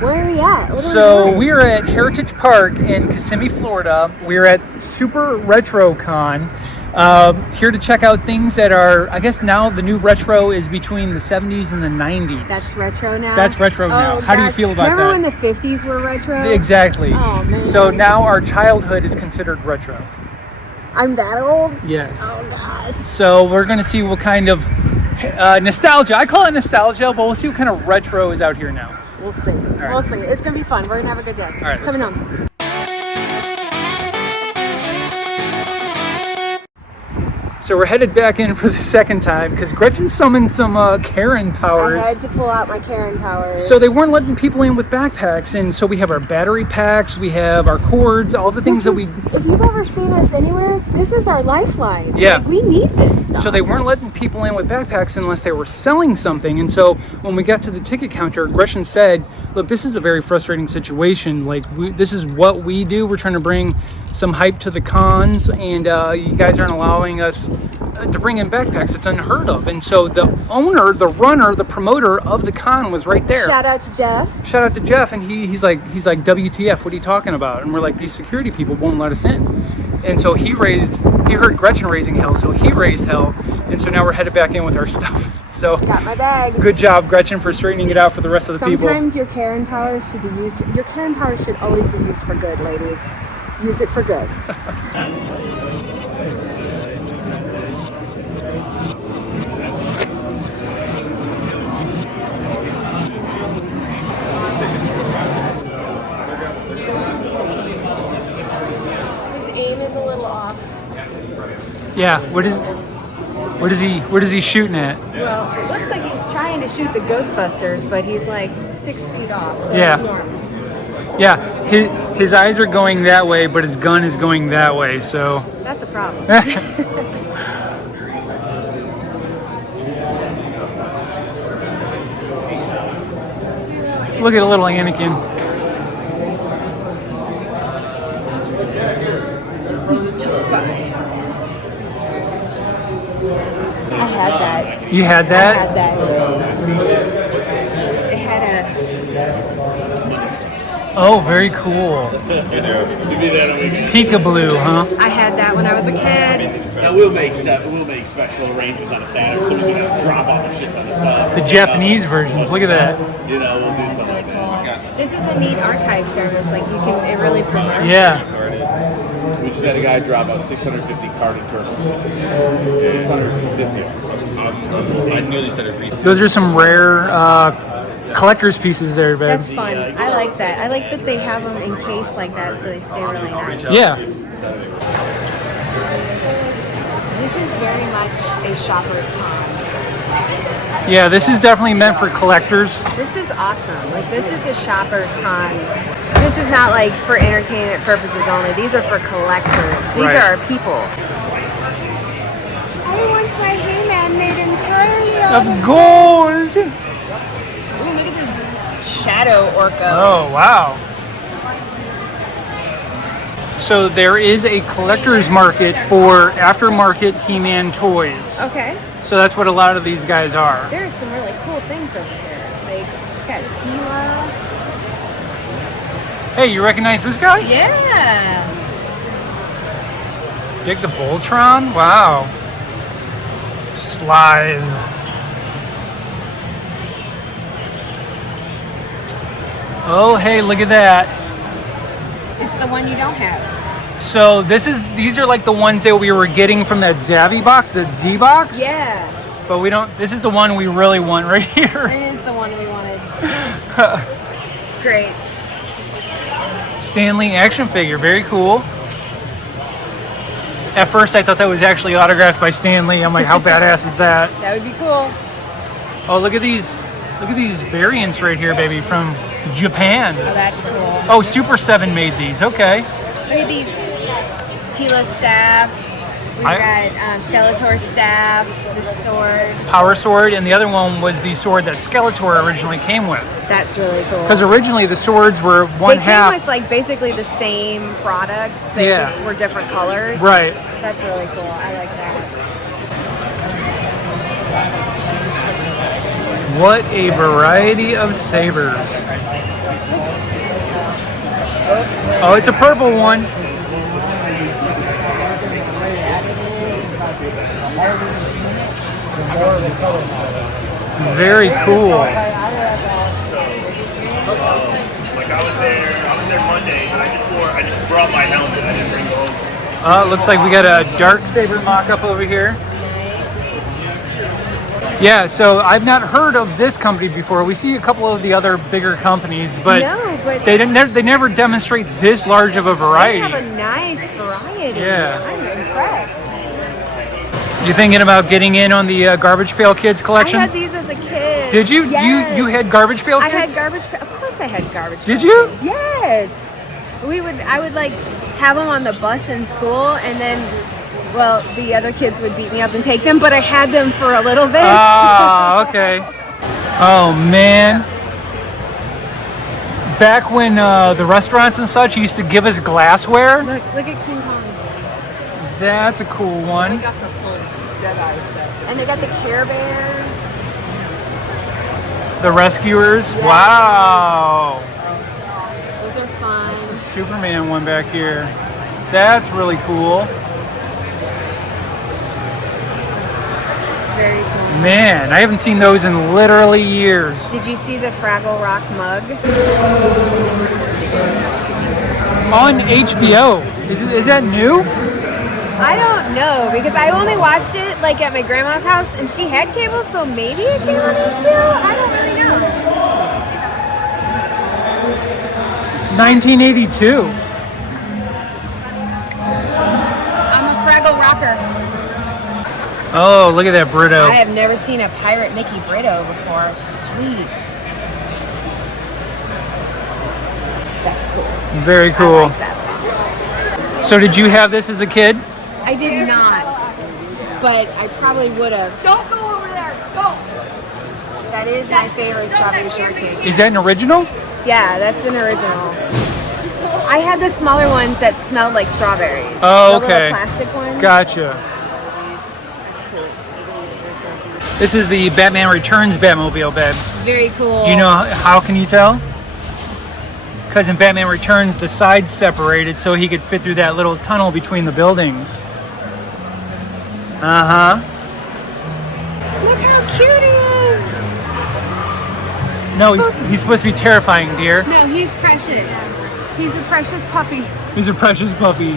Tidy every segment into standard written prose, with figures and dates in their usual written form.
Where are we at? So we are at Heritage Park in Kissimmee, Florida. We're at Super Retro Con. Here to check out things that are, I guess now the new retro is between the 70s and the 90s. That's retro now? That's retro now. How do you feel about that? Remember when the 50s were retro? Exactly. Oh, man. So now our childhood is considered retro. I'm that old? Yes. Oh, gosh. So we're going to see what kind of nostalgia. I call it nostalgia, but we'll see what kind of retro is out here now. We'll see. Right. We'll see. It's going to be fun. We're going to have a good day. All right, Coming home. So we're headed back in for the second time because Gretchen summoned some Karen powers. I had to pull out my Karen powers. So they weren't letting people in with backpacks, and so we have our battery packs, we have our cords, all the things that we... If you've ever seen us anywhere, this is our lifeline. Yeah. Like, we need this stuff. So they weren't letting people in with backpacks unless they were selling something. And so when we got to the ticket counter, Gretchen said, look, this is a very frustrating situation. Like, this is what we do. We're trying to bring some hype to the cons, and you guys aren't allowing us to bring in backpacks. It's unheard of. And so the owner, the runner, the promoter of the con was right there. Shout out to Jeff. Shout out to Jeff. And he's like, WTF, what are you talking about? And we're like, these security people won't let us in. And so he heard Gretchen raising hell, so he raised hell. And so now we're headed back in with our stuff. So got my bag. Good job, Gretchen, for straightening it out for the rest of the people. Sometimes your Karen powers should be used. Your Karen powers should always be used for good, ladies. Use it for good. His aim is a little off. Yeah. What is he shooting at? Well, it looks like he's trying to shoot the Ghostbusters, but he's like 6 feet off. So Yeah. it's normal. Yeah. His eyes are going that way, but his gun is going that way. So That's a problem. look at a little Anakin. He's a tough guy. I had that. You had that? I had that. It had a... Oh, very cool. Peekaboo, huh? I had that when I was a kid. We'll make special arrangements on a Saturday. Somebody's gonna drop off their shit on the stuff. The Japanese versions. Look at that. You know, we'll do That's something really like cool. This is a neat archive service. Like it really preserves. Yeah. that. We just had a guy drop off 650 carded turtles. 650. I nearly started reading. Those are some rare collector's pieces there, babe. That's fun. I like that. I like that they have them encased like that so they stay really nice. Yeah. This is very much a shopper's con. Yeah, this is definitely meant for collectors. This is awesome. Like, this is a shopper's con. This is not like for entertainment purposes only. These are for collectors. These Right. are our people. I want my He-Man made entirely out Of gold! Ooh, look at this shadow orca. Oh, wow. So there is a collector's market for aftermarket He-Man toys. Okay. So that's what a lot of these guys are. There's some really cool things over here. Like, got Tila. Hey, you recognize this guy? Yeah. Dig the Voltron? Wow. Slide. Oh, hey, look at that. It's the one you don't have. So these are like the ones that we were getting from that Zavvi box, that Z box. Yeah. But we don't, this is the one we really want right here. It is the one we wanted. Great. Stanley action figure, very cool. At first I thought that was actually autographed by Stanley. I'm like, how badass is that? That would be cool. Oh, look at these variants right here, baby, from Japan. Oh, that's cool. Oh, Super 7 made these, okay. Look at these Tila staff. We've got Skeletor's staff, the sword. Power sword, and the other one was the sword that Skeletor originally came with. That's really cool. Because originally the swords were one they half. came with like basically the same products. They just were different colors. Right. That's really cool. I like that. What a variety of sabers. Oh, it's a purple one. Very cool. Like I was there Monday, and I just brought my helmet. I didn't bring it home. It looks like we got a dark saber mock-up over here. Yeah, so I've not heard of this company before. We see a couple of the other bigger companies, but, they never demonstrate this large of a variety. They have a nice variety. Yeah. I'm impressed. You thinking about getting in on the Garbage Pail Kids collection? I had these as a kid. Did you? Yes. You had Garbage Pail I Kids? had Garbage Pail. Of course I had Garbage Pail. Did you? Kids. Yes. I would like have them on the bus in school, and then the other kids would beat me up and take them, but I had them for a little bit. Ah, okay. Oh man. Back when the restaurants and such used to give us glassware. Look at King Kong. That's a cool one. They got the full Jedi set. And they got the Care Bears. The Rescuers. Yes. Wow. Those are fun. The Superman one back here. That's really cool. Very cool. Man, I haven't seen those in literally years. Did you see the Fraggle Rock mug? On HBO. Is that new? I don't know, because I only watched it like at my grandma's house, and she had cable, so maybe it came on HBO. I don't really know. 1982. I'm a Fraggle Rocker. Oh, look at that Brito. I have never seen a Pirate Mickey Brito before. Sweet. That's cool. Very I cool. like that one. So did you have this as a kid? I did not, but I probably would have. Don't go over there. Go. That is my favorite strawberry shortcake. Is that an original? Yeah, that's an original. I had the smaller ones that smelled like strawberries. Oh, The okay. little plastic ones. Gotcha. That's cool. This is the Batman Returns Batmobile, babe. Very cool. Do you know how can you tell? Because in Batman Returns, the sides separated so he could fit through that little tunnel between the buildings. Uh-huh. Look how cute he is. No, he's supposed to be terrifying, dear. No, he's precious. He's a precious puppy. He's a precious puppy.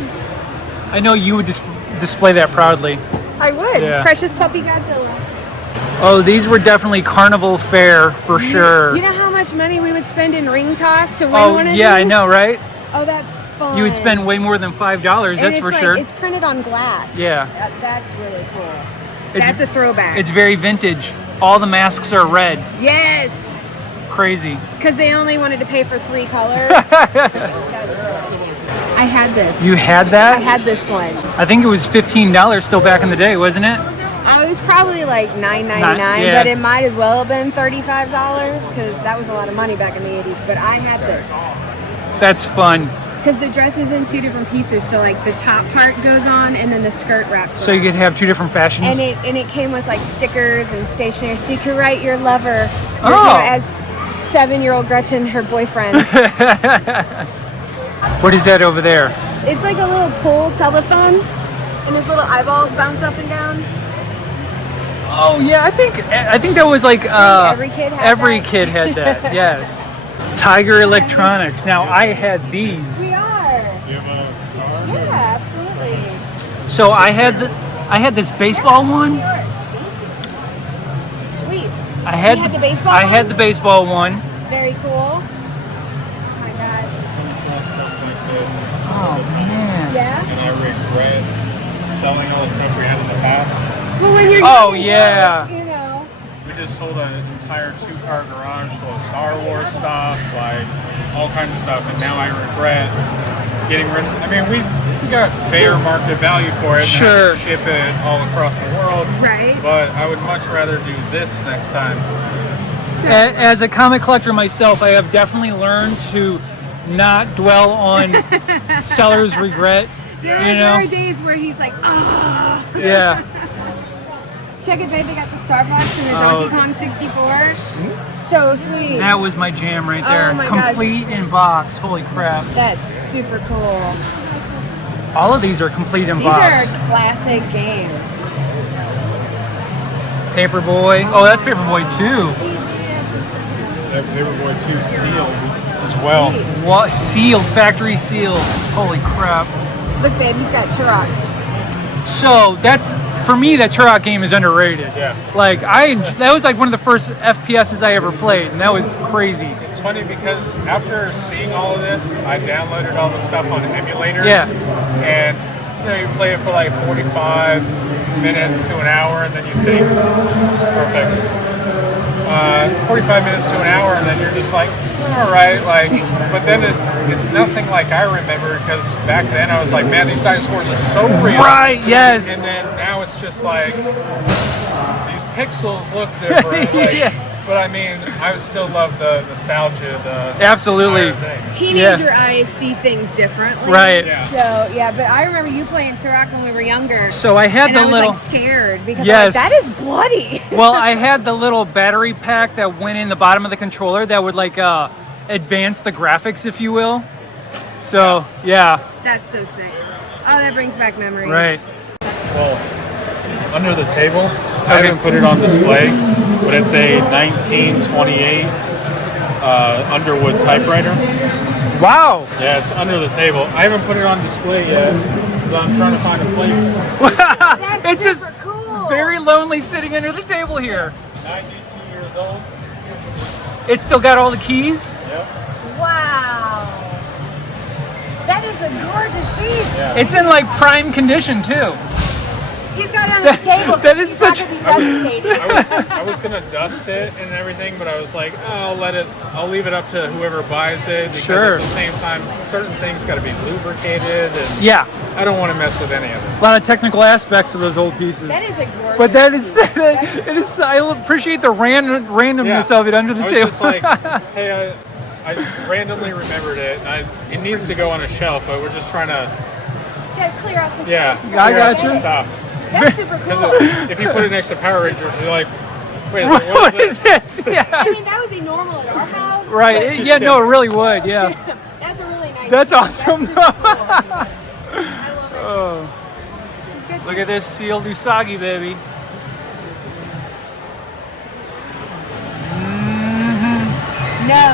I know you would display that proudly. I would. Yeah. Precious puppy Godzilla. Oh, these were definitely carnival fare for sure. You know how much money we would spend in ring toss to win Oh, one of yeah, I these? know, right? Oh, that's fun. You would spend way more than $5, And that's it's for like, sure. It's printed on glass. Yeah. That's really cool. It's- That's a throwback. It's very vintage. All the masks are red. Yes, Crazy. because they only wanted to pay for 3 colors. I had this. You had that? I had this one. I think it was $15 still back in the day, wasn't it? It was probably like $9.99, Yeah. but it might as well have been $35 because that was a lot of money back in the 80s. But I had this That's fun. because the dress is in 2 different pieces. So like the top part goes on and then the skirt wraps So you around. could have two different fashions. And it came with like stickers and stationery, so you could write your lover as 7-year-old Gretchen, her boyfriend. What is that over there? It's like a little pull telephone, and his little eyeballs bounce up and down. Oh yeah, I think that was like every kid had every that? kid had that. Yes. Tiger Electronics. Now I had these. We are. Yeah, absolutely. So I had this baseball one. Sweet. I had You had the baseball I one? had the baseball one. Very cool. Oh my gosh. Stuff like this. Oh man. Yeah. And I regret selling all the stuff we had in the past. But when you're Oh, young, yeah. you know. We just sold an entire 2-car garage full of Star Wars stuff, like all kinds of stuff, and now I regret getting rid of. I mean, we got fair market value for it. Sure. And ship it all across the world. Right. But I would much rather do this next time. So, As a comic collector myself, I have definitely learned to not dwell on seller's regret. there You know? are days where he's like, ah. Yeah. Check it, babe. They got the Starbucks and the Donkey Kong 64. So sweet. That was my jam right there. Oh my complete in box. Holy crap. That's super cool. All of these are complete in These box. are classic games. Paperboy. Oh, that's Paperboy 2. Paperboy 2 sealed as well. Sweet. What? Sealed. Factory sealed. Holy crap. Look, babe. He's got Turok. So that's, for me, that Turok game is underrated. Yeah. Like that was like one of the first FPSs I ever played, and that was crazy. It's funny because after seeing all of this, I downloaded all the stuff on emulators. Yeah. And you play it for like 45 minutes to an hour, and then you think, perfect. 45 minutes to an hour, and then you're just like, all right, like, but then it's nothing like I remember, because back then I was like, man, these dinosaurs are so real. Right, yes. And then now it's just like, these pixels look different. Like, Yeah. But I mean, I still love the nostalgia, the Absolutely. entire thing. Teenager eyes see things differently. Right. Yeah. So, yeah, but I remember you playing Turok when we were younger. So I had and the I was little. like scared because Yes. I'm like, that is bloody. Well, I had the little battery pack that went in the bottom of the controller that would like advance the graphics, if you will. So yeah. That's so sick. Oh, that brings back memories. Right. Well, under the table, I haven't put it on display, but it's a 1928 Underwood typewriter. Wow. Yeah, it's under the table. I haven't put it on display yet because I'm trying to find a place. That's It's just super cool. very lonely sitting under the table here. 92 years old. It's still got all the keys. Yep. Wow. That is a gorgeous piece. Yeah. It's in like prime condition too. He's got it on the table. that is He's such- not gonna be devastated. I was gonna dust it and everything, but I was like, oh, I'll leave it up to whoever buys it. Because Sure. at the same time, certain things got to be lubricated, and Yeah. I don't want to mess with any of it. A lot of technical aspects of those old pieces. That is a gorgeous But that is, piece. That's- it is. I appreciate the randomness of it under the I was table. just like, hey, I randomly remembered it, and it needs to go on a shelf, but we're just trying to, Gotta clear out some yeah, space. I clear out got some you. stuff. That's super Because cool. if you put it next to Power Rangers, you're like, wait a second, What is this? Yeah. I mean, that would be normal at our house. Right. Yeah. No, it really would. Yeah. but That's a really nice. That's piece. awesome. That's super cool. I love it. Oh, Good look at this sealed Usagi, baby. No.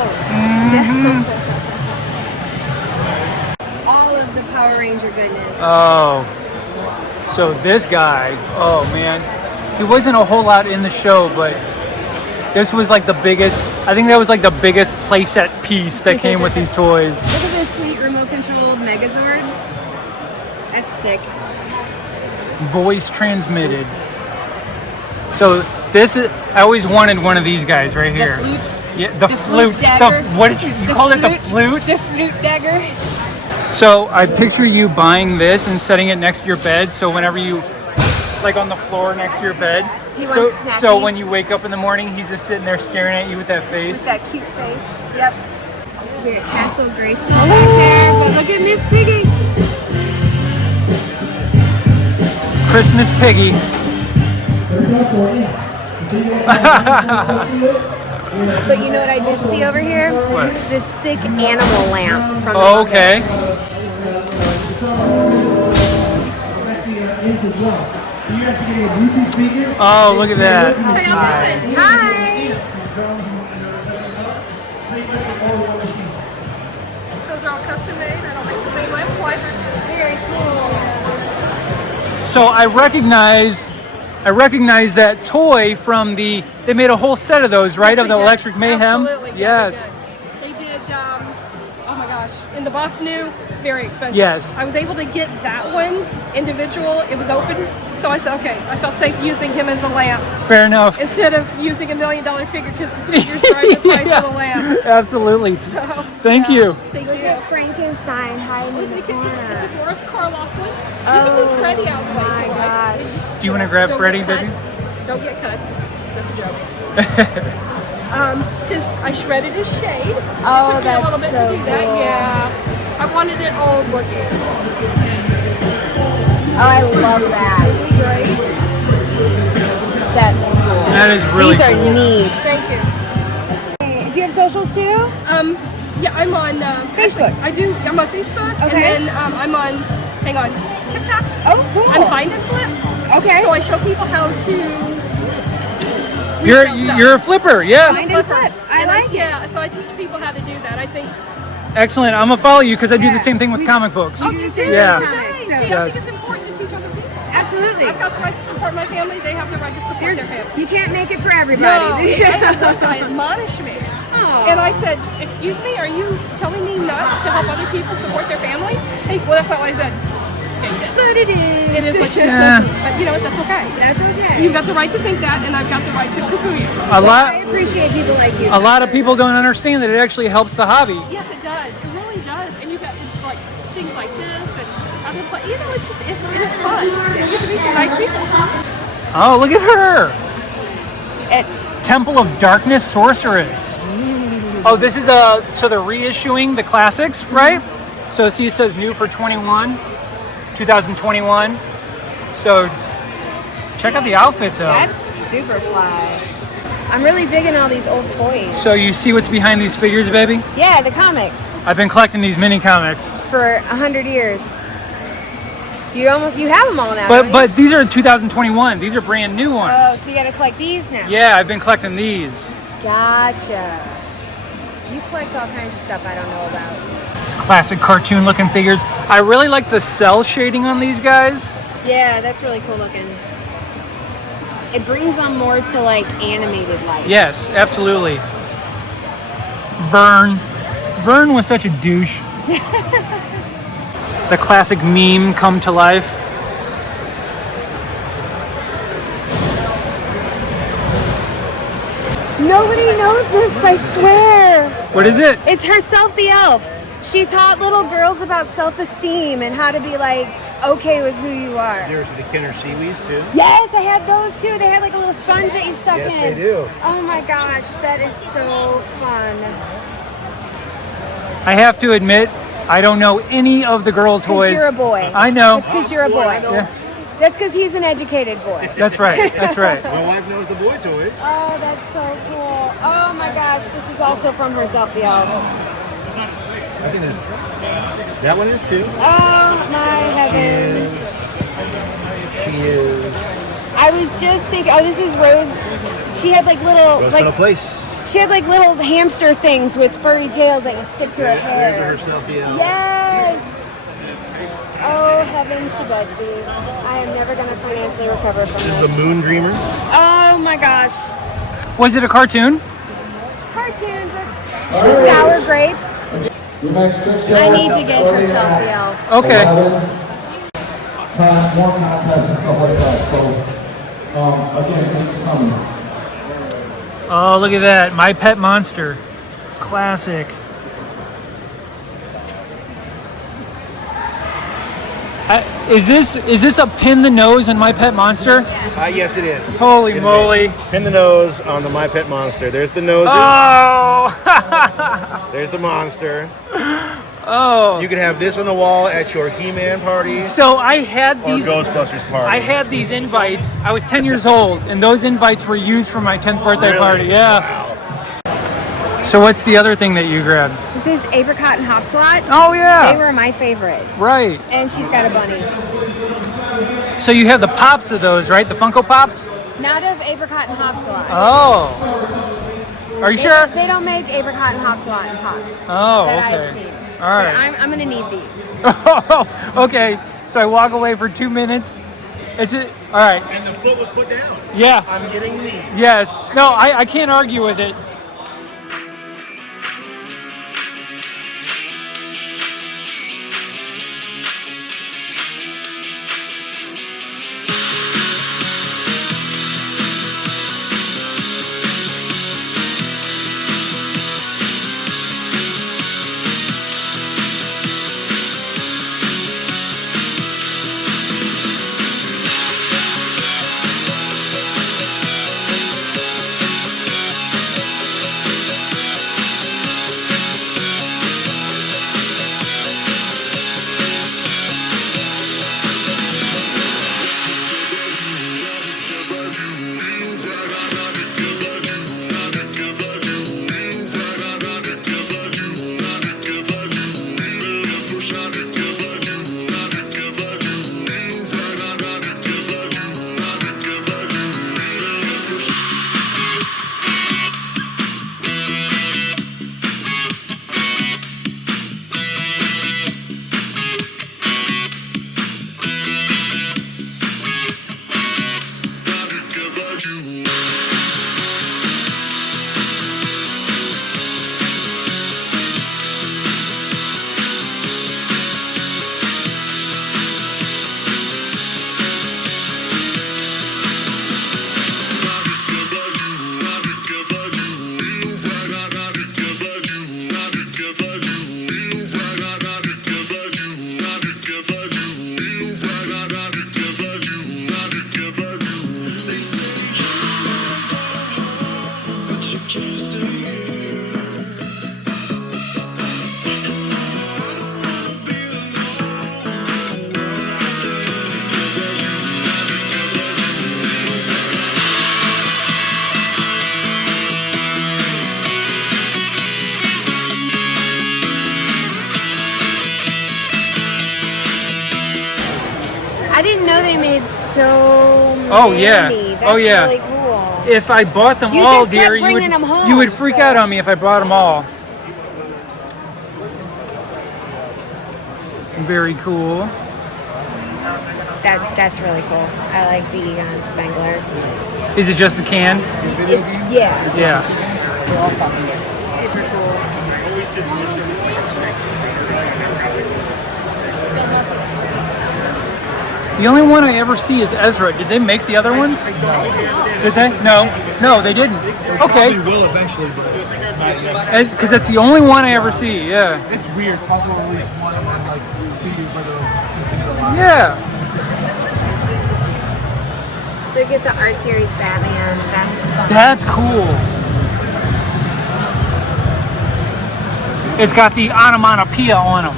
All of the Power Ranger goodness. Oh. So this guy, oh man, he wasn't a whole lot in the show, but this was like the biggest. I think that was like the biggest playset piece that came with these toys. Look at this sweet remote-controlled Megazord. That's sick. Voice transmitted. So this is. I always wanted one of these guys right The here. flute. Yeah, the flute flute. dagger. What did you call it? The flute. The flute dagger. So I picture you buying this and setting it next to your bed. So whenever you, like on the floor next to your bed. He So wants snackies. so when you wake up in the morning, he's just sitting there staring at you with that face. That cute face. Yep. We got Castle Grayskull back there, but look at Miss Piggy. Christmas Piggy. But you know what I did see over here? What? This sick animal lamp from the Oh, okay. Oh, look at that. Hi. Those are all custom made. I don't make the same lamp twice. Very cool. So I recognize that toy from the. They made a whole set of those, right? Yes, Of the they did. Electric Mayhem. Absolutely. Yeah, Yes. They did. Oh my gosh. In the box new, very expensive. Yes. I was able to get that one individual. It was open. So I thought, okay, I felt safe using him as a lamp Fair enough. instead of using $1 million figure because the figure's right the price Yeah. of the lamp. Absolutely. So, Thank you. Thank Look you. at Frankenstein hiding in Listen, the it's corner. a Boris Karloff one. You can move Freddie out of the way if my you like. gosh. Do you want to grab Don't Freddy, get cut. baby? Don't get cut. That's a joke. I shredded his shade. Oh, it took me a little that's bit so to do that. cool. Yeah. I wanted it old looking. Oh, I love that. Isn't he great? That's cool. That is really These are cool. neat. Thank you. Do you have socials too? Yeah, I'm on Facebook. actually, I do. I'm on Facebook, Okay. and then I'm on. Hang on, TikTok. Oh, cool. I'm Find and Flip. Okay. So I show people how to. You're a flipper, yeah. Find and flip. I And like it. Yeah, so I teach people how to do that. I think. Excellent. I'm gonna follow you because I do Yeah. the same thing with comic books. Oh, you do? Yeah. Comics, so- See, I Yes. think it's important to teach other people. Absolutely. I've got the right to support my family. They have the right to support their family. You can't make it for No, everybody. I had one guy admonish me. Aw. And I said, excuse me, are you telling me not to help other people support their families? Hey, well, that's not what I said. Yeah, you did. But it is. It is what you said. Yeah. But you know what, that's okay. That's okay. You've got the right to think that, and I've got the right to poo-poo you. A lot. I appreciate people like you. A lot of people don't understand that it actually helps the hobby. Yes, it does. It really does. And you got like things like this and other you know, it's just, it's fun. You get to meet some nice people. Oh, look at her. It's Temple of Darkness Sorceress. Oh, this is so they're reissuing the classics, right? So see, it says new for 2021. So check out the outfit though. that's super fly. I'm really digging all these old toys. So you see what's behind these figures, baby? Yeah, the comics I've been collecting these mini comics. for 100 years. You have them all now. don't But these are 2021. These are brand new you? Oh, ones. so you gotta collect these now. Yeah, I've been collecting these. Gotcha. You collect all kinds of stuff I don't know about. It's classic cartoon looking figures. I really like the cell shading on these guys. Yeah, that's really cool looking. It brings them more to like animated life. Yes, absolutely. Vern was such a douche. The classic meme come to life. Nobody knows this, I swear. What is it? It's herself, the elf. She taught little girls about self-esteem and how to be like okay with who you are. You ever see the Kenner Seaweeds too? Yes, I had those too. They had like a little sponge that you stuck in. Yes, they do. Oh my gosh, that is so fun. I have to admit, I don't know any of the girl toys. Because you're a boy. I know. It's because you're a boy. Yeah, That's because he's an educated boy. that's right. That's right. My wife knows the boy toys. Oh, that's so cool. Oh my gosh, this is also from herself, the elf. I think there's that one is too. Oh my heavens. She is. I was just thinking, oh, this is Rose. She had like little, Rose like, Little Place. she had like little hamster things with furry tails that would stick to her There's hair. herself the elf. Yes. Oh heavens to Betsy. I am never gonna financially recover from This is this. the Moon Dreamer. Oh my gosh. Was it a cartoon? Cartoon, but sour grapes. I need to get herself the elf. Okay. More contests and stuff like that. So, again, thanks for coming. Oh, look at that. My Pet Monster. Classic. Is this a pin the nose in My Pet Monster? Yes, it is. Holy It is. moly. Pin the nose on the My Pet Monster. There's the noses. Oh. There's the monster. Oh. You could have this on the wall at your He-Man party So I had or these Ghostbusters party. I had these invites. I was 10 years old, and those invites were used for my 10th birthday Really? party. Yeah. Wow. So what's the other thing that you grabbed? This is apricot and hopsalot. Oh yeah. They were my favorite. Right. And she's got a bunny. So you have the pops of those, right? The Funko Pops? Not of apricot and hopsalot. Oh. Are you sure? They don't make apricot and hopsalot and pops. Oh, that okay. I've seen. All right. But I'm gonna need these. Okay. So I walk away for 2 minutes. All right. And the foot was put down. Yeah. I'm getting me. Yes. No, I can't argue with it. they made so many. Oh, yeah. That's Oh, yeah. really cool. If I bought them You all, just kept dear, bringing them home, you would freak so- out on me if I bought them all. Very cool. That's really cool. I like the Egon Spengler. Is it just the can? Yeah. Yeah. Super cool. The only one I ever see is Ezra. Did they make the other ones? Did they? No, they didn't. Okay. We will eventually do it. Because that's the only one I ever see. Yeah. It's weird. Funko will release one and then like 2 years later it'll continue to line. Yeah. Look at the art series Batman. That's fun. That's cool. It's got the onomatopoeia on them.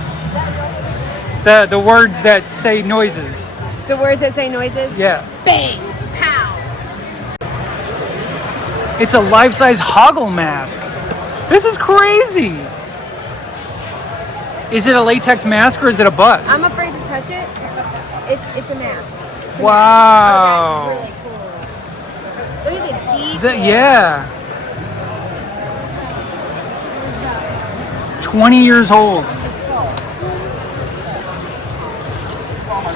The words that say noises. The words that say noises? Yeah. Bang! Pow! It's a life-size Hoggle mask. This is crazy. Is it a latex mask or is it a bust? I'm afraid to touch it. It's a mask. Wow. Oh, that's really cool. Look at the detail. Yeah. 20 years old.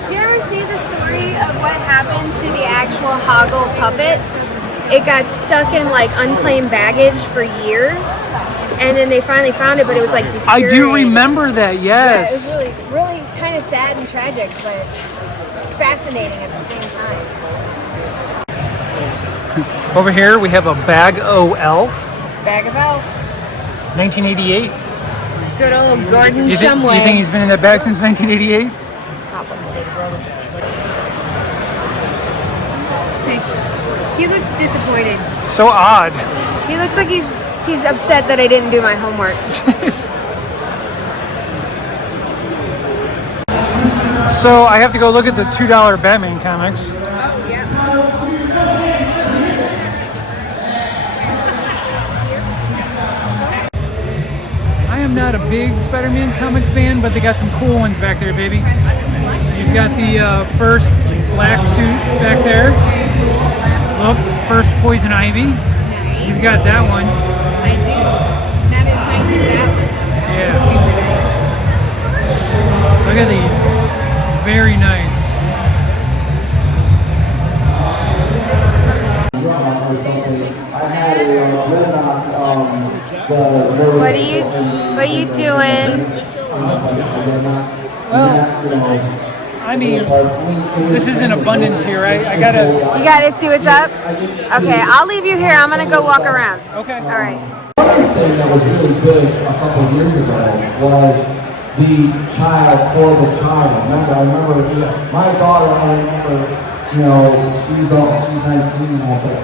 Did you ever see the story of what happened to the actual Hoggle puppet? It got stuck in like unclaimed baggage for years, and then they finally found it, but it was like I deteriorated. do remember that, yes. Yeah, it was really kind of sad and tragic, but fascinating at the same time. Over here we have a Bag O Elf, Bag of Elf. 1988. Good old Gordon You Shumway. think he's been in that bag since 1988? He looks disappointed. So odd. He looks like he's upset that I didn't do my homework. So I have to go look at the $2 Batman comics. Oh, yeah. I am not a big Spider-Man comic fan, but they got some cool ones back there, baby. You've got the first black suit back there. Look, first Poison Ivy. Nice. You've got that one. I do. Not as nice as that one. Yeah. Super nice. Look at these. Very nice. What are you doing? Well, I mean, this is an abundance here. I gotta. You gotta see what's up? Okay, I'll leave you here. I'm gonna go walk around. Okay. All right. One thing that was really big a couple of years ago was the child for the child. I remember my daughter, she's 19 now, but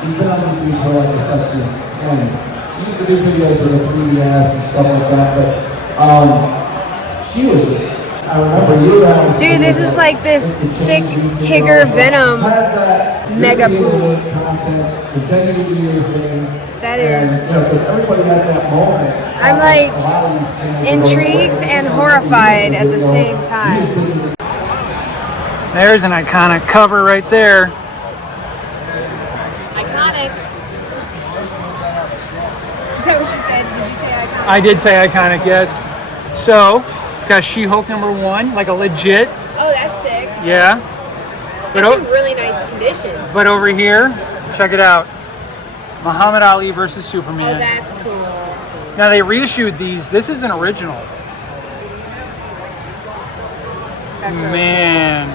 she's been on YouTube for like since she was 10. She used to do videos with a 3DS and stuff like that, but she was just, I remember you guys. Dude, this is like this sick Tigger Venom mega poo. Continue to do your thing. That is. Because everybody at that moment. I'm like intrigued and horrified at the same time. There's an iconic cover right there. Iconic. Is that what you said? Did you say iconic? I did say iconic, yes. So, we've got She-Hulk #1, like a legit. Oh, that's sick. Yeah. But, That's in really nice condition. but over here, check it out. Muhammad Ali versus Oh, Superman. that's cool. Now they reissued these. This is an original. That's really Man.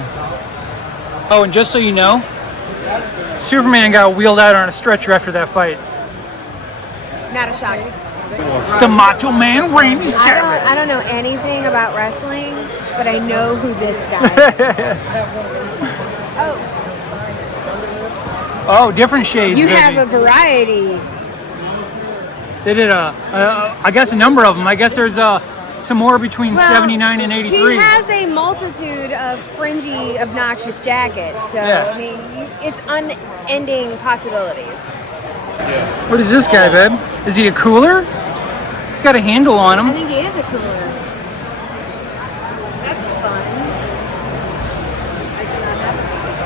Oh, and just so you know, Superman got wheeled out on a stretcher after that fight. cool. Not a shock. It's the Macho Man Randy Savage. I don't know anything about wrestling, but I know who this guy is. Oh, Oh, different shades. you baby. have a variety. They did I guess a number of them. I guess there's some more between 79 and 83. He has a multitude of fringy, obnoxious jackets. So, Yeah. I mean, it's unending possibilities. What is this guy, babe? Is he a cooler? It's got a handle on I him. think he is a cooler. That's fun. I cannot have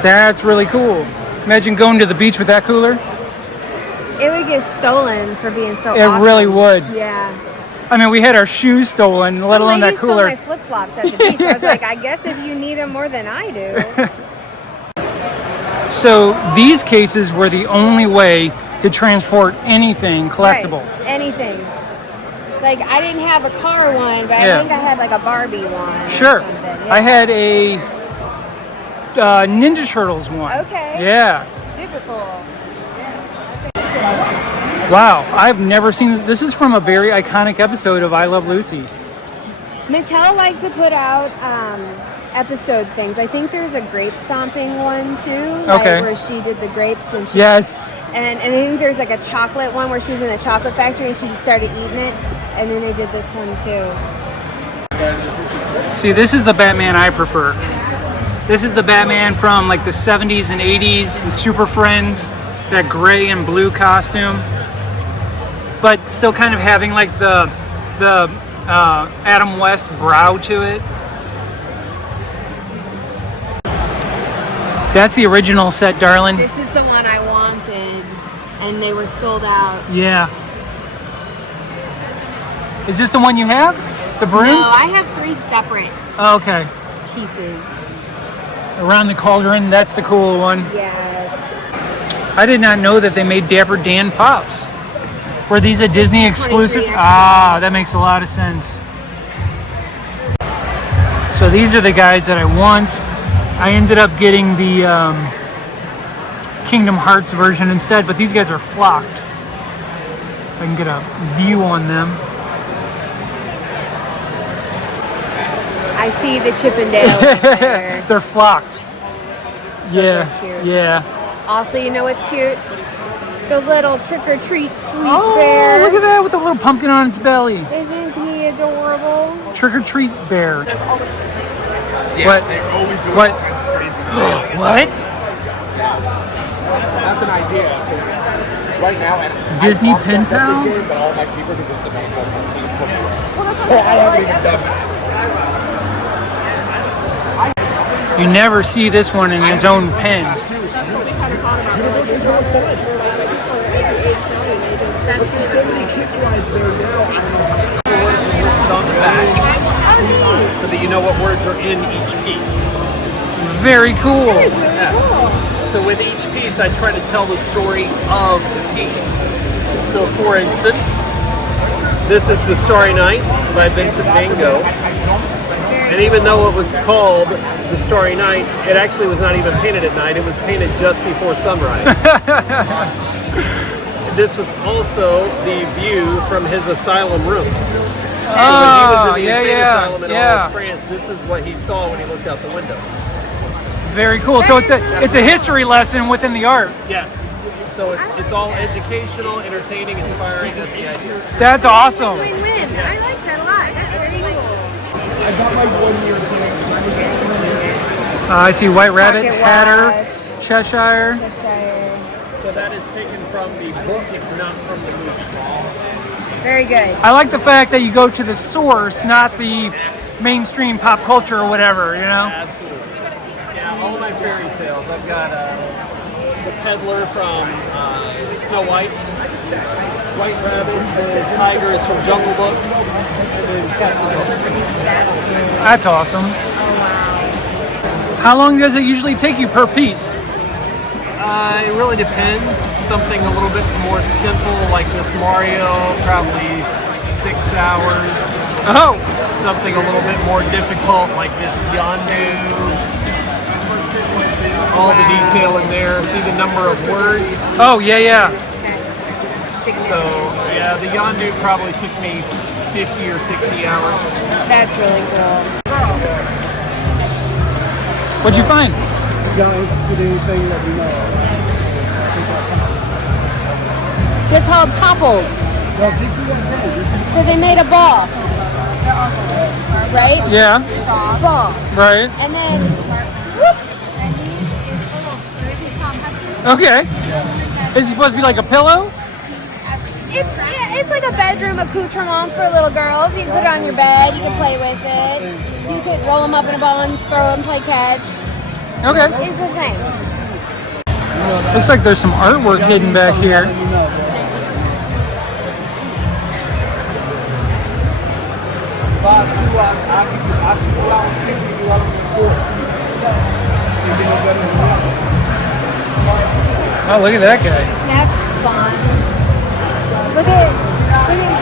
That's really cool. Imagine going to the beach with that cooler. It would get stolen for being so It awesome. really would. Yeah. I mean, we had our shoes stolen, let alone that Stole cooler. my flip-flops at the beach. I was like, I guess if you need them more than I do. So these cases were the only way to transport anything collectible. Right. Anything. Like, I didn't have a car one, but Yeah. I think I had like a Barbie one. or Sure. something. Yeah. I had a Ninja Turtles one. Okay. Yeah. Super cool. Wow. I've never seen this. This is from a very iconic episode of I Love Lucy. Mattel liked to put out episode things. I think there's a grape stomping one too, like Okay. where she did the grapes and she Yes. and I think there's like a chocolate one where she was in a chocolate factory and she just started eating it, and then they did this one too. See, this is the Batman I prefer. This is the Batman from like the 70s and 80s, the Super Friends, that gray and blue costume, but still kind of having like the Adam West brow to it. That's the original set, darling. This is the one I wanted, and they were sold out. Yeah. Is this the one you have? The brooms? No, I have 3 separate Oh, okay. pieces. Around the Cauldron, that's the cool one. Yes. I did not know that they made Dapper Dan Pops. Were these a Disney exclusive? 23 extra. Ah, that makes a lot of sense. So these are the guys that I want. I ended up getting the Kingdom Hearts version instead, but these guys are flocked. If I can get a view on them. I see the Chippendale over there. They're flocked. Yeah, are cute. yeah. Also, you know what's cute? The little trick-or-treat sweet Oh, bear. look at that with the little pumpkin on its belly. Isn't he adorable? Trick or treat bear. Yeah, What? they always do What? all kinds of crazy stuff. What? That's an idea, because right now, Disney I bought pen that board game, pals? but all my keepers are just sitting on the board. So I haven't even done that. You never see this one in his own pen. University's more fun. There's so many kids rides there now. I don't know how. Words are listed on the back so that you know what words are in each piece. Very cool. So with each piece, I try to tell the story of the piece. So for instance, this is The Starry Night by Vincent Van Gogh. And even though it was called The Starry Night, it actually was not even painted at night. It was painted just before sunrise. This was also the view from his asylum room. So when he was in the insane asylum in Orleans, France, this is what he saw when he looked out the window. Very cool. So it's a history lesson within the art. Yes. So it's all educational, entertaining, inspiring. That's the idea. That's awesome. Win-win. I like that a lot. That's very cool. I got my 1 year I see White Rabbit, Pocket Hatter, Watch. Cheshire. Cheshire. So that is taken from the book, not from the movie. Very good. I like the fact that you go to the source, not the mainstream pop culture or whatever, you know? Absolutely. Yeah, all my fairy tales. I've got the peddler from Snow White, White Rabbit, the tiger is from Jungle Book, and then Captain Hook. That's awesome. How long does it usually take you per piece? It really depends. Something a little bit more simple, like this Mario, probably 6 hours. Oh, Something a little bit more difficult, like this Yondu. All the detail in there. See the number of words. oh yeah, yeah. That's So significant. yeah, the Yondu probably took me 50 or 60 hours. That's really cool. What'd you find? Not interested in anything that we know of. They're called popples. Well, did you want to So they made a ball. Right? Yeah, Ball. right. And then, whoop. Okay. Is it supposed to be like a pillow? It's like a bedroom accoutrement for little girls. You can put it on your bed. You can play with it. You could roll them up in a ball and throw them, play catch. Okay. is the thing. Looks like there's some artwork hidden back here. Oh, look at that guy. That's fun. Look at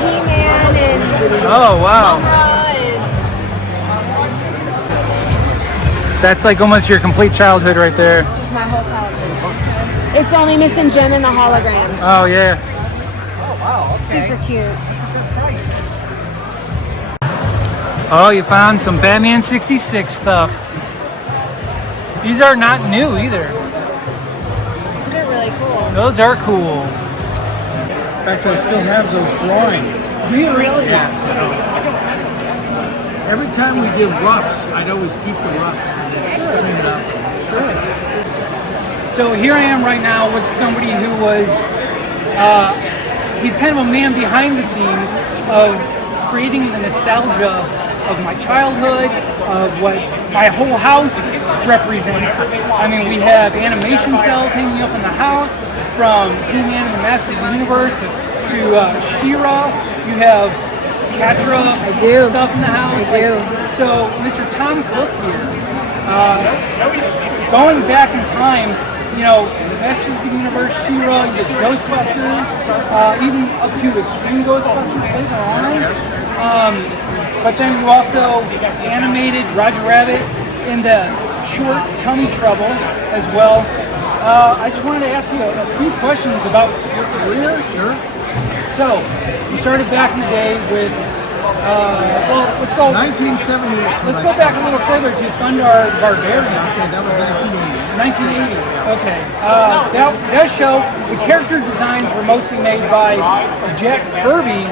He-Man and Oh, wow. Mumra and That's like almost your complete childhood right there. it's my whole childhood. It's only missing Jem and the holograms. Oh, yeah. Super cute. Oh, you found some Batman 66 stuff. These are not new either. They're really cool. Those are cool. In fact, I still have those drawings. Do you really? Yeah. Every time we did roughs, I'd always keep the roughs and then clean it up. So here I am right now with somebody who was, he's kind of a man behind the scenes of creating the nostalgia of my childhood, of what my whole house represents. I mean, we have animation cells hanging up in the house, from He-Man and the Masters of the Universe to She-Ra. You have Catra stuff in the house. I do. So, Mr. Tom Cook here, going back in time, you know, Masters of the Universe, She-Ra, you get Ghostbusters, even up to Extreme Ghostbusters later on. But then you also animated Roger Rabbit in the short Tummy Trouble as well. I just wanted to ask you a few questions about your career. Sure. So, you started back in the day with, well, let's go 1978. Let's go back a little further to Thundar Barbarian. Okay, that was 1980. 1980. Okay. That show, the character designs were mostly made by Jack Kirby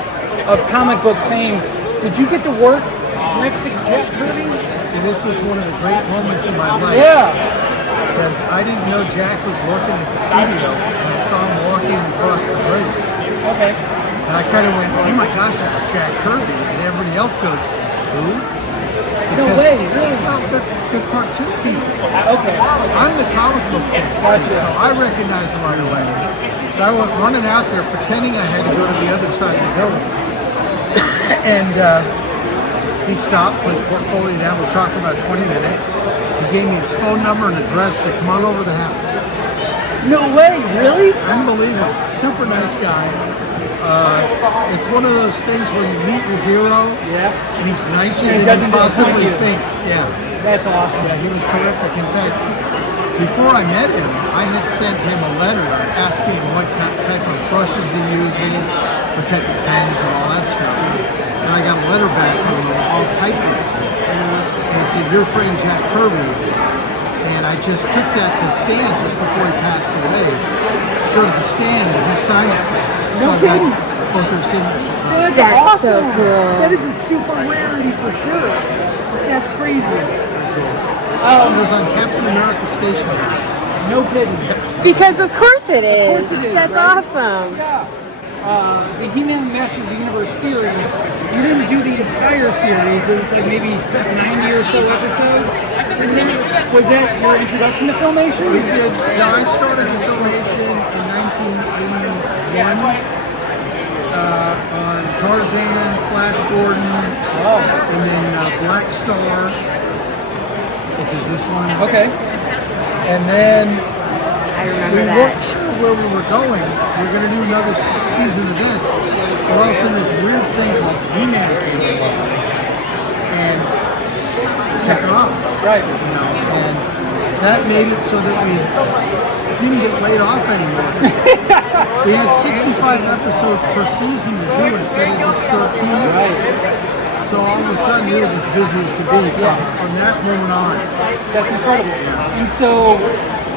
of comic book fame. Did you get to work next to Jack Kirby? See, this was one of the great moments in my life. Yeah. Because I didn't know Jack was working at the studio, and I saw him walking across the bridge. Okay. And I kind of went, oh my gosh, that's Jack Kirby. And everybody else goes, who? No way, really? Well, they're cartoon people. Okay. I'm the comic book fan, so I recognized him right away. So I went running out there pretending I had to go to the other side of the building. And he stopped, put his portfolio down, we talked for about 20 minutes. He gave me his phone number and address to come on over to the house. No way, really? Unbelievable. Super nice guy. It's one of those things where you meet your hero, and he's nicer And he than you doesn't possibly disappoint you. think. Yeah. That's awesome. Yeah, he was terrific. In fact, before I met him, I had sent him a letter asking him what type of brushes he uses, what type of pens and all that stuff. And I got a letter back from him, all typewritten. And it said, "Your friend Jack Kirby." And I just took that to Stan just before he passed away. Showed it to Stan, and he signed it for me. No So I got kidding. both their signatures on it. That's so awesome. cool. That is a super rarity for sure. That's crazy. It was on Captain America Station. No kidding. Because of course it is. course it is, That's right? awesome. Yeah. The He-Man Masters of the Universe series, you didn't do the entire series. It was like maybe 90 or so episodes. Was that your introduction to Filmation? We did. Yeah, I started in Filmation in 1981 on Tarzan, Flash Gordon, and then Black Star, which is this one. Okay. And then I we remember weren't that. sure where we were going. We were going to do another season of this. But all of a sudden, this weird thing called He-Man came along, and it took off. Right. You know, and that made it so that we didn't get laid off anymore. We had 65 episodes per season to do instead of just 13. So all of a sudden we were as busy as could be from that moment on. That's incredible. And so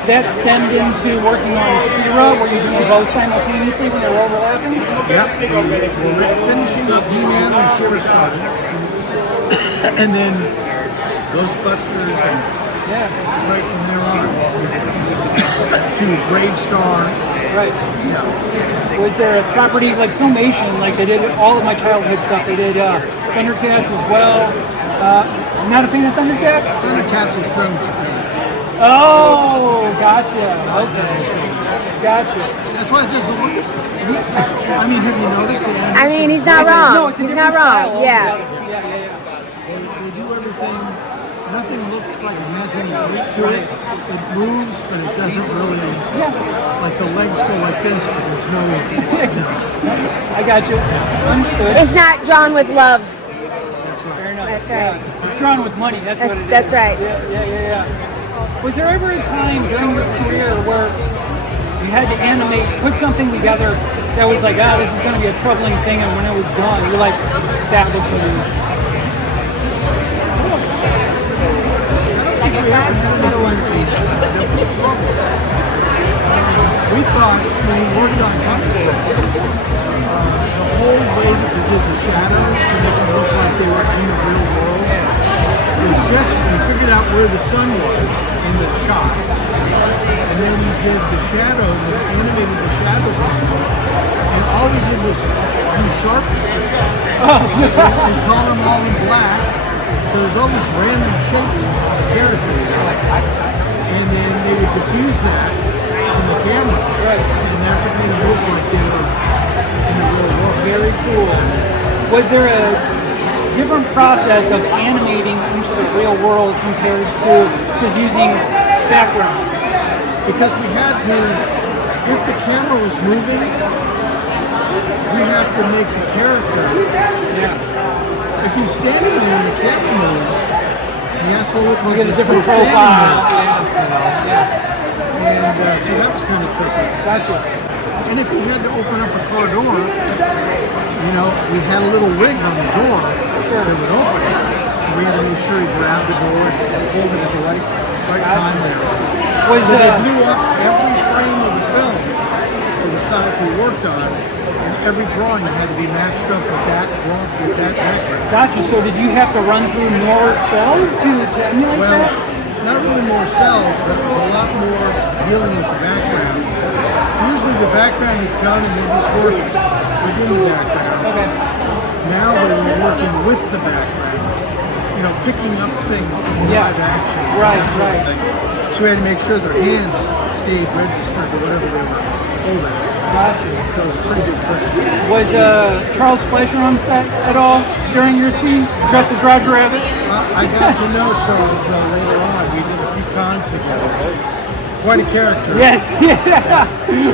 that stemmed into working on She-Ra, where you doing both simultaneously when they're overlapping? Yep, we were finishing up He-Man when She-Ra started. And then Ghostbusters and right from there on to Brave Star. Right. Was there a property like Filmation? Like they did all of my childhood stuff. They did Thundercats as well. Not a fan of Thundercats? Thundercats was from Japan. Oh, gotcha. Okay. Gotcha. That's why it doesn't look as good. I mean, have you noticed the animation? I mean, he's not No, wrong. it's a He's not different wrong. style Yeah. altogether. Yeah. They do everything. Nothing looks like it has any weight to it. It moves, but it doesn't really. Like the legs go like this, but there's no. I got you. Understood. It's not drawn with love. That's right. Fair enough. That's right. Yeah. It's drawn with money. That's what it is. That's right. Yeah. Was there ever a time during your career where you had to animate, put something together that was like, this is going to be a troubling thing, and when it was done, you're like, that looks amazing. We haven't had another one that was trouble. We thought when we worked on Tucker, the whole way that we did the shadows to make them look like they were in the real world was just, we figured out where the sun was in the shot, and then we did the shadows and animated the shadows on them, and all we did was use Sharpie and color them all in black, so there's all these random shapes of characters, and then they would diffuse that in the camera, and that's what made them look like they were in the real world. Very cool. Was there a different process of animating into the real world compared to just using backgrounds? Because we had to, if the camera was moving, we have to make the character. If he's standing there and the camera moves, he has to look like Get a he's different still standing profile. there. And so that was kind of tricky. Gotcha. And if we had to open up a car door, we had a little rig on the door that would open it. And we had to make sure he grabbed the door and pulled it at the right time there. So they blew up every frame of the film for the size we worked on, and every drawing had to be matched up with that background. Gotcha. So did you have to run through more cells to emulate Well, that? not really more cells, but it was a lot more dealing with the backgrounds. Usually the background is done and they just work within the background. Okay. Now they were working with the background, picking up things in live action. Right. So we had to make sure their hands stayed registered to whatever they were holding. Gotcha. So it was a pretty big trick. Was Charles Fleischer on set at all during your scene, dressed as Roger Rabbit? I got to know Charles later on. We did a few cons together. Quite a character. Yes.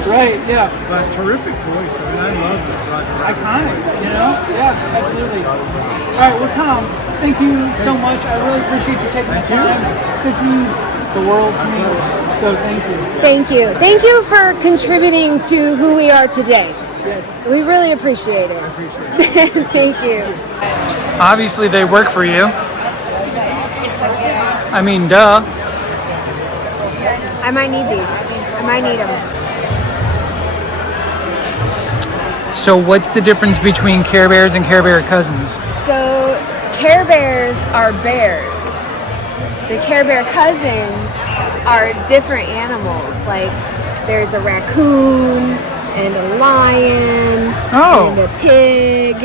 Right. Yeah. But terrific voice. I mean, I love Roger Rabbit. Iconic. Yeah. Absolutely. All right. Well, Tom, thank you so much. I really appreciate you taking the time. This means the world to me. So thank you. Thank you. Thank you for contributing to who we are today. Yes. We really appreciate it. Thank you. Obviously, they work for you. I mean, duh. I might need these. I might need them. So what's the difference between Care Bears and Care Bear cousins? So, Care Bears are bears. The Care Bear cousins are different animals. Like, there's a raccoon and a lion and a pig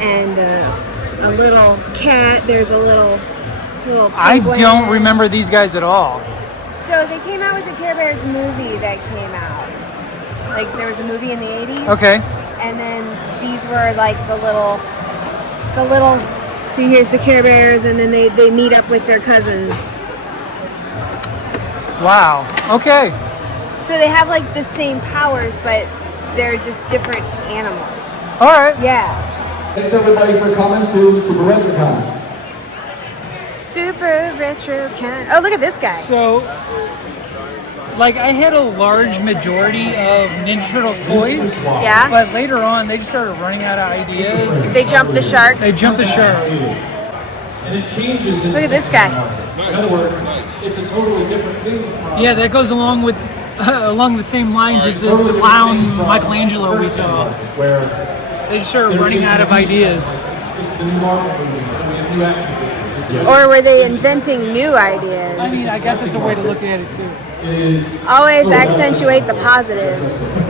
and a little cat. There's a little I penguin. don't remember these guys at all. So they came out with the Care Bears movie that came out. Like, there was a movie in the 80s. Okay. And then these were like the little, see, here's the Care Bears, and then they meet up with their cousins. Wow. Okay. So they have like the same powers, but they're just different animals. All right. Yeah. Thanks everybody for coming to Super RetroCon. Super Retro Con. Oh, look at this guy. So, like, I had a large majority of Ninja Turtles toys. Yeah. But later on, they just started running out of ideas. They jumped the shark. They jumped the shark. And it changes. Look at this guy. In other words, it's a totally different thing. Yeah, that goes along with along the same lines as this clown Michelangelo we saw. Where They just started running out of ideas. it's the new Marvel movie, so we have new action figures. Or were they inventing new ideas? I mean, I guess it's a way to look at it too. It is Always accentuate the positive.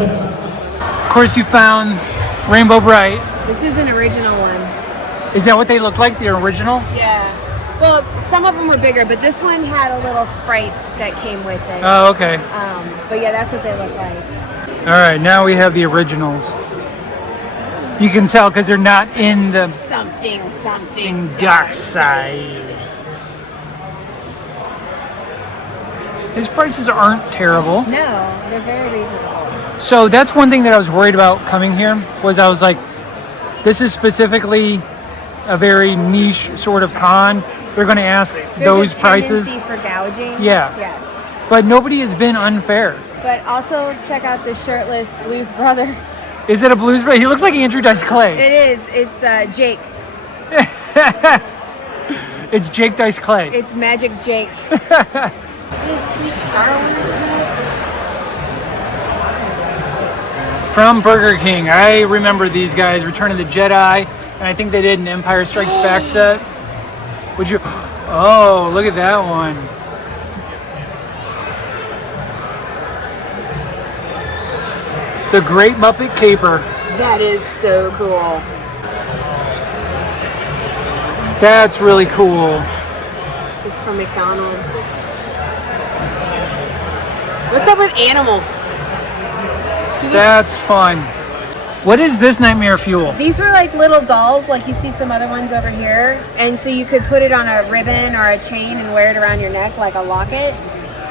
Of course, you found Rainbow Bright. This is an original one. Is that what they look like? The original? Yeah. Well, some of them were bigger, but this one had a little Sprite that came with it. Oh, okay. But yeah, that's what they look like. All right, now we have the originals. You can tell because they're not in the Something dark side. His prices aren't terrible. No, they're very reasonable. So that's one thing that I was worried about coming here was I was like, this is specifically a very niche sort of con. They're going to ask those prices. For gouging. Yeah. Yes. But nobody has been unfair. But also check out the shirtless blues brother. Is it a blues brother? He looks like Andrew Dice Clay. It is. It's Jake. It's Jake Dice Clay. It's Magic Jake. This sweet Star Wars cup. From Burger King. I remember these guys, Return of the Jedi, and I think they did an Empire Strikes Back set. Would you? Oh, look at that one. The Great Muppet Caper. That is so cool. That's really cool. It's from McDonald's. What's up with Animal? That's fun. What is this Nightmare Fuel? These were like little dolls, like you see some other ones over here. And so you could put it on a ribbon or a chain and wear it around your neck like a locket.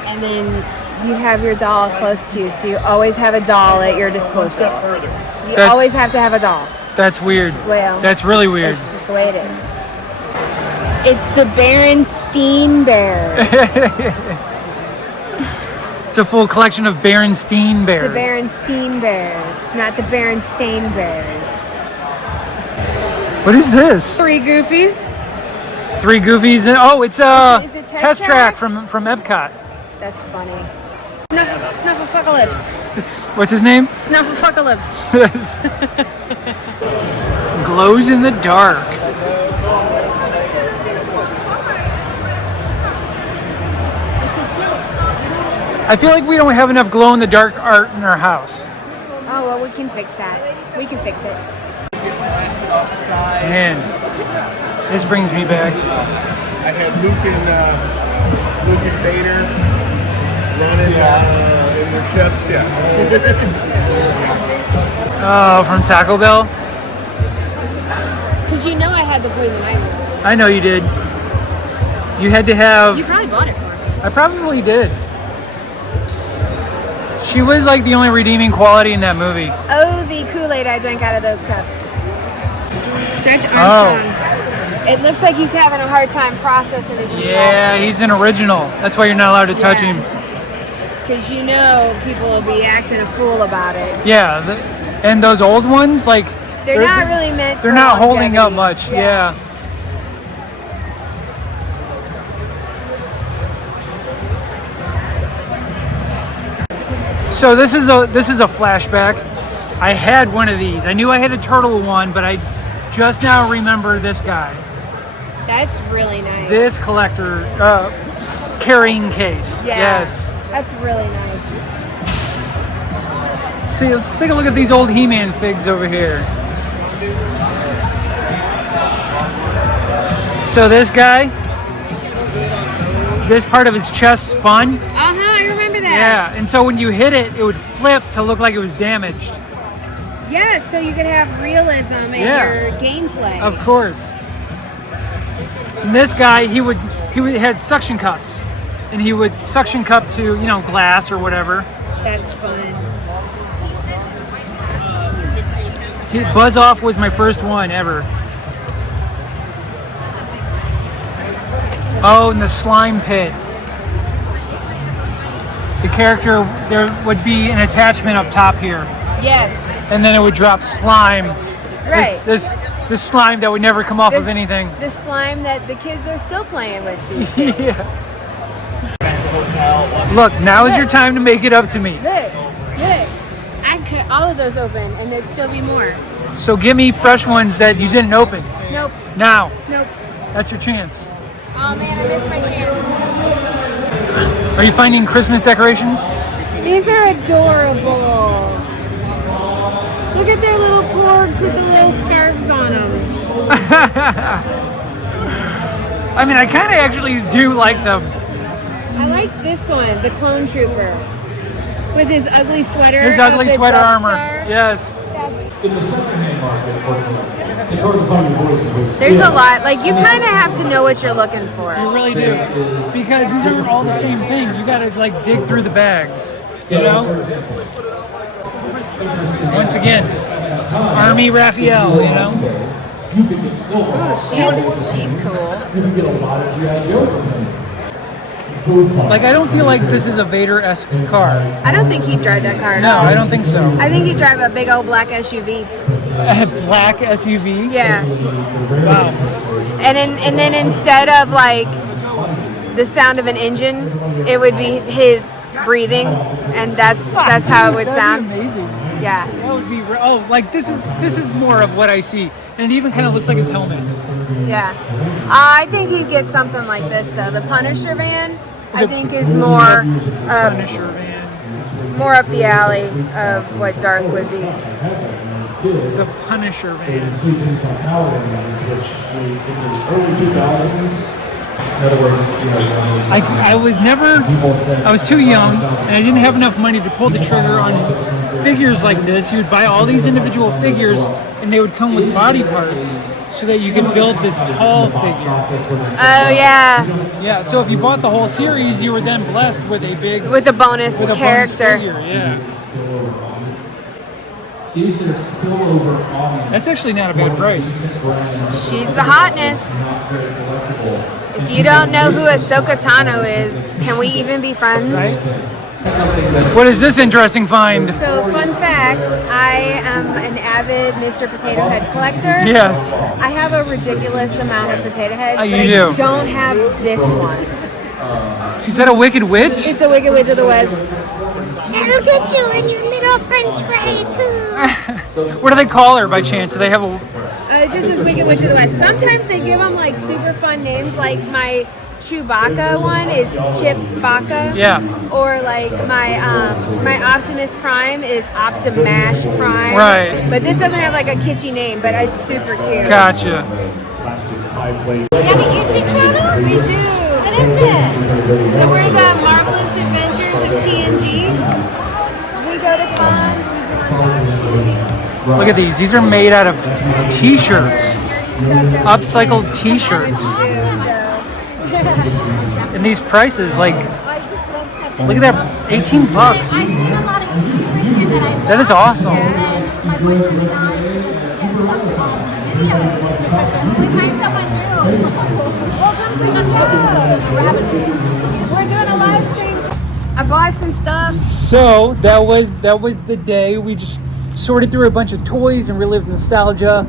And then you have your doll close to you. So you always have a doll at your disposal. You always have to have a doll. That's weird. Well, that's really weird. It's just the way it is. It's the Berenstein Bears. It's a full collection of Berenstein Bears. The Berenstein Bears, not the Berenstain Bears. What is this? 3 Goofies. 3 Goofies. And, oh, it's a Is it test track from Epcot. That's funny. Snuffleupacalypse. It's what's his name? Snuffleupacalypse. Glows in the dark. I feel like we don't have enough glow in the dark art in our house. Oh well, we can fix that. We can fix it. Man, this brings me back. I had Luke and Vader running in their chips. Yeah. Oh, from Taco Bell. Because you know I had the poison ivy. I know you did. You had to have. You probably bought it for me. I probably did. She was like the only redeeming quality in that movie. Oh, the Kool-Aid I drank out of those cups. Stretch Armstrong. Oh. It looks like he's having a hard time processing his meal. Yeah, he's an original. That's why you're not allowed to touch him. Because you know people will be acting a fool about it. Yeah, and those old ones, like... They're not really meant They're for not longevity. holding up much, yeah. So this is a flashback. I had one of these. I knew I had a turtle one, but I just now remember this guy. That's really nice. This collector carrying case. Yeah, yes. That's really nice. See, let's take a look at these old He-Man figs over here. So this guy, this part of his chest spun. I remember that. Yeah, and so when you hit it, it would flip to look like it was damaged. Yeah, so you could have realism in your gameplay. Of course. And this guy, he had suction cups, and he would suction cup to glass or whatever. That's fun. Buzz Off was my first one ever. Oh, and the slime pit. The character, there would be an attachment up top here. Yes. And then it would drop slime. Right. This slime that would never come off of anything. The slime that the kids are still playing with these days. Yeah. Look, now is your time to make it up to me. Look. I'd cut all of those open and there'd still be more. So give me fresh ones that you didn't open. Nope. Now. Nope. That's your chance. Oh man, I missed my chance. Are you finding Christmas decorations? These are adorable. Look at their little porgs with the little scarves on them. I mean, I kind of actually do like them. I like this one, the Clone Trooper, with his ugly sweater. His ugly sweater armor. Star. Yes. In the second-hand market, it's hard to find your voice. There's a lot. Like, you kind of have to know what you're looking for. You really do. Because these aren't all the same thing. You gotta, like, dig through the bags. You know? Once again, Army Raphael, you know? Ooh, she's cool. You can get a lot of G.I. Joe from him. Like, I don't feel like this is a Vader-esque car. I don't think he'd drive that car at No, all. I don't think so. I think he'd drive a big old black SUV. A black SUV? Yeah. Wow. And then instead of like the sound of an engine, it would be his breathing, and that's how it would sound. That'd be amazing. Yeah. That would be. Oh, like this is more of what I see, and it even kind of looks like his helmet. Yeah. I think he'd get something like this though. The Punisher van, I think, is more Punisher van. more up the alley of what Darth would be. The Punisher van. Sleeping power which in the early 2000s. In other words, I was too young, and I didn't have enough money to pull the trigger on figures like this. You would buy all these individual figures, and they would come with body parts, so that you could build this tall figure. Oh yeah. Yeah. So if you bought the whole series, you were then blessed with a big With a bonus bonus character. figure. Yeah. Is there spillover audience? That's actually not a bad price. She's the hotness. If you don't know who Ahsoka Tano is, can we even be friends? Right? What is this interesting find? So, fun fact, I am an avid Mr. Potato Head collector. Yes. I have a ridiculous amount of potato heads, but You I do. don't have this one. Is that a Wicked Witch? It's a Wicked Witch of the West. It'll get you in your little French fry too. What do they call her by chance? Do they have a? It just says Wicked Witch of the West. Sometimes they give them like super fun names, like my Chewbacca one is Chip-Bacca. Yeah. Or like my Optimus Prime is Optimash Prime. Right. But this doesn't have like a kitschy name, but it's super cute. Gotcha. You have a YouTube channel? We do. What is it? So we're the Marvelous Adventures of TNG. We go to cons. Look at these. These are made out of t-shirts. Upcycled t-shirts. And these prices, like, look at that, 18 bucks. That is awesome. We're doing a live stream. I bought some stuff. So that was the day. We just sorted through a bunch of toys and relived nostalgia.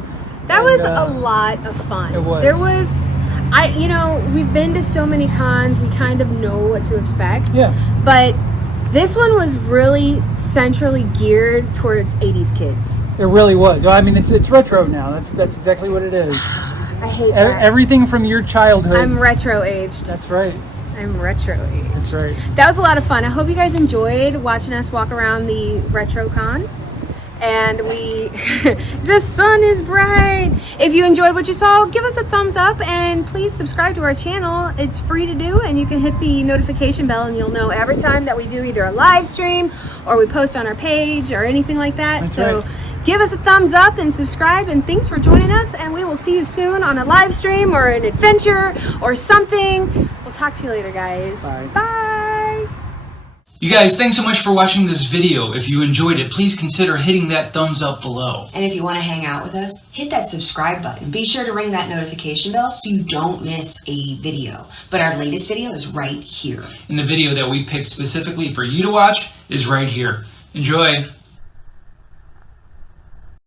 That was a lot of fun. It was. There was, we've been to so many cons, we kind of know what to expect. Yeah. But this one was really centrally geared towards 80s kids. It really was. Well, I mean, it's retro now. That's exactly what it is. I hate that. Everything from your childhood. I'm retro aged. That's right. I'm retro aged. That's right. That was a lot of fun. I hope you guys enjoyed watching us walk around the retro con. And the sun is bright. If you enjoyed what you saw, give us a thumbs up and please subscribe to our channel. It's free to do, and you can hit the notification bell and you'll know every time that we do either a live stream or we post on our page or anything like that. That's so right. Give us a thumbs up and subscribe, and thanks for joining us, and we will see you soon on a live stream or an adventure or something. We'll talk to you later, guys. Bye. Bye. You guys, thanks so much for watching this video. If you enjoyed it, please consider hitting that thumbs up below. And if you want to hang out with us, hit that subscribe button. Be sure to ring that notification bell so you don't miss a video. But our latest video is right here. And the video that we picked specifically for you to watch is right here. Enjoy!